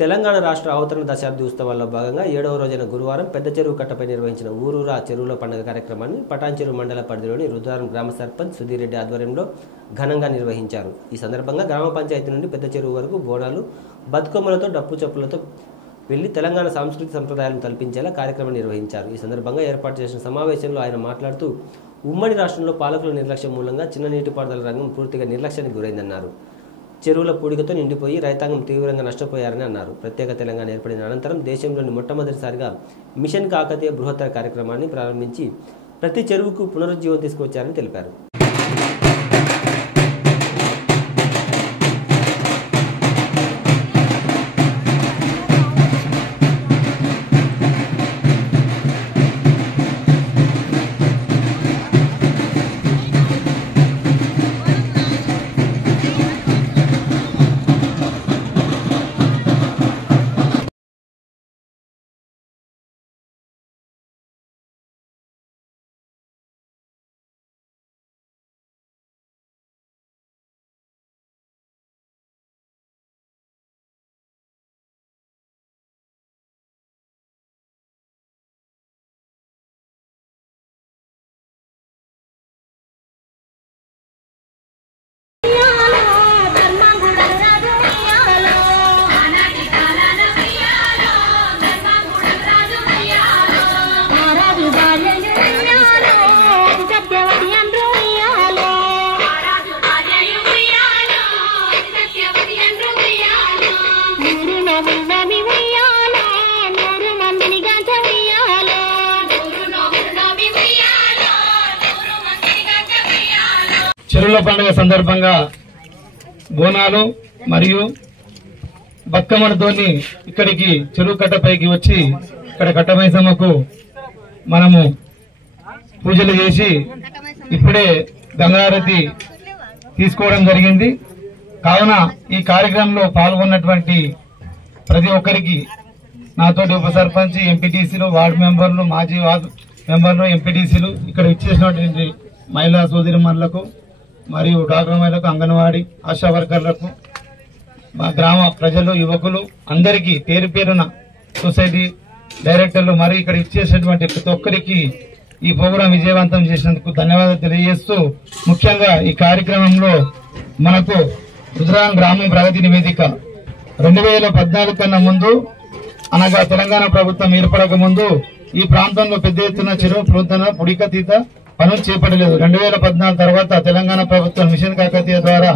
తెలంగాణ రాష్ట్ర అవతరణ దశాబ్ది ఉత్సవాల్లో భాగంగా 7వ రోజైన గురువారం పెద్ద చెరువు కట్టపై నిర్వహించిన ఊరూరా చెరువుల పండుగ కార్యక్రమాన్ని పటాన్చెరువు మండల పరిధిలోని రుద్రారం గ్రామ సర్పంచ్ సుధీర్ రెడ్డి ఆధ్వర్యంలో ఘనంగా నిర్వహించారు. ఈ సందర్భంగా గ్రామ పంచాయతీ నుండి పెద్ద చెరువు వరకు బోనాలు, బతుకమ్మలతో, డప్పు చప్పులతో వెళ్లి తెలంగాణ సాంస్కృతిక సంప్రదాయాలను తలపించేలా కార్యక్రమం నిర్వహించారు. ఈ సందర్భంగా ఏర్పాటు చేసిన సమావేశంలో ఆయన మాట్లాడుతూ ఉమ్మడి రాష్ట్రంలో పాలకుల నిర్లక్ష్యం మూలంగా చిన్న నీటిపారుదల రంగం పూర్తిగా నిర్లక్ష్యానికి గురైందన్నారు. చెరువుల పూడికతో నిండిపోయి రైతాంగం తీవ్రంగా నష్టపోయారని అన్నారు. ప్రత్యేక తెలంగాణ ఏర్పడిన అనంతరం దేశంలోని మొట్టమొదటిసారిగా మిషన్ కాకతీయ బృహత్తర కార్యక్రమాన్ని ప్రారంభించి ప్రతి చెరువుకు పునరుజ్జీవం తీసుకొచ్చారని తెలిపారు. చెరువుల పండుగ సందర్భంగా బోనాలు మరియు బతుకమ్మలతోని ఇక్కడికి చెరువు కట్టపైకి వచ్చి ఇక్కడ కట్టమైసమ్మకు మనము పూజలు చేసి ఇప్పుడే గంగారతి తీసుకోవడం జరిగింది. కావున ఈ కార్యక్రమంలో పాల్గొన్నటువంటి ప్రతి ఒక్కరికి నాతోటి ఉప సర్పంచ్, ఎంపీటీసీలు, వార్డు మెంబర్లు, మాజీ వార్డు మెంబర్లు, ఎంపీటీసీలు, ఇక్కడ ఇచ్చేసినటువంటి మహిళా సోదరిమణులకు మరియు డాక్టర్ మహిళలకు, అంగన్వాడీ ఆశా వర్కర్లకు, మా గ్రామ ప్రజలు, యువకులు అందరికీ పేరు పేరున సొసైటీ డైరెక్టర్లు మరియు ఇక్కడ ఇచ్చేసినటువంటి ప్రతి ఒక్కరికి ఈ ప్రోగ్రాం విజయవంతం చేసినందుకు ధన్యవాదాలు తెలియజేస్తూ, ముఖ్యంగా ఈ కార్యక్రమంలో మనకు రుద్రారం గ్రామం ప్రగతి నివేదిక 2014 కన్నా ముందు, అనగా తెలంగాణ ప్రభుత్వం ఏర్పడక ముందు ఈ ప్రాంతంలో పెద్ద ఎత్తున చెరువు పునరుద్ధరణ, పుడికతీత పనులు చేపట్టలేదు. 2014 తర్వాత తెలంగాణ ప్రభుత్వం మిషన్ కాకతీయ ద్వారా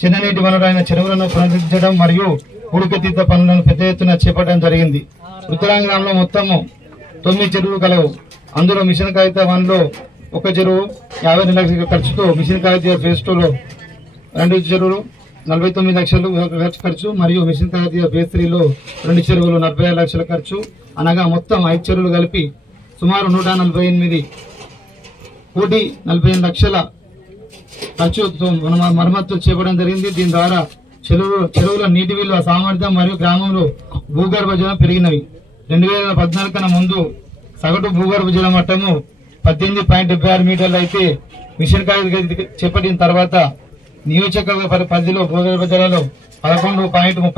చిన్న నీటి వనరులైన చెరువులను పునరుద్ధరించడం మరియు పుడికతీత పనులను పెద్ద ఎత్తున చేపట్టడం జరిగింది. రుద్రారం గ్రామంలో మొత్తము 9 చెరువులు కలవు. అందులో మిషన్ కాకతీయ 1లో ఒక చెరువు 52 లక్షల ఖర్చుతో, మిషన్ కాకతీయ ఫేజ్ 2లో 2 చెరువులు 49 లక్షలు ఖర్చు మరియు మిషన్ కాకతీయ ఫేజ్ 3లో 2 చెరువులు 45 లక్షల ఖర్చు, అనగా మొత్తం 5 చెరువులు కలిపి సుమారు 148 లక్షల ఖర్చుతో మరమ్మతులు చేపట్టడం జరిగింది. దీని ద్వారా చెరువుల నీటి విలువ, సామర్థ్యం మరియు గ్రామంలో భూగర్భ జలం పెరిగినవి. 2014 కన్నా ముందు సగటు భూగర్భ జల మట్టము 18.76 మీటర్లు అయితే మిషన్ కాకతీయ చేపట్టిన తర్వాత నియోజకవర్గ పరిధిలో భూగర్భ జలాలు 11.30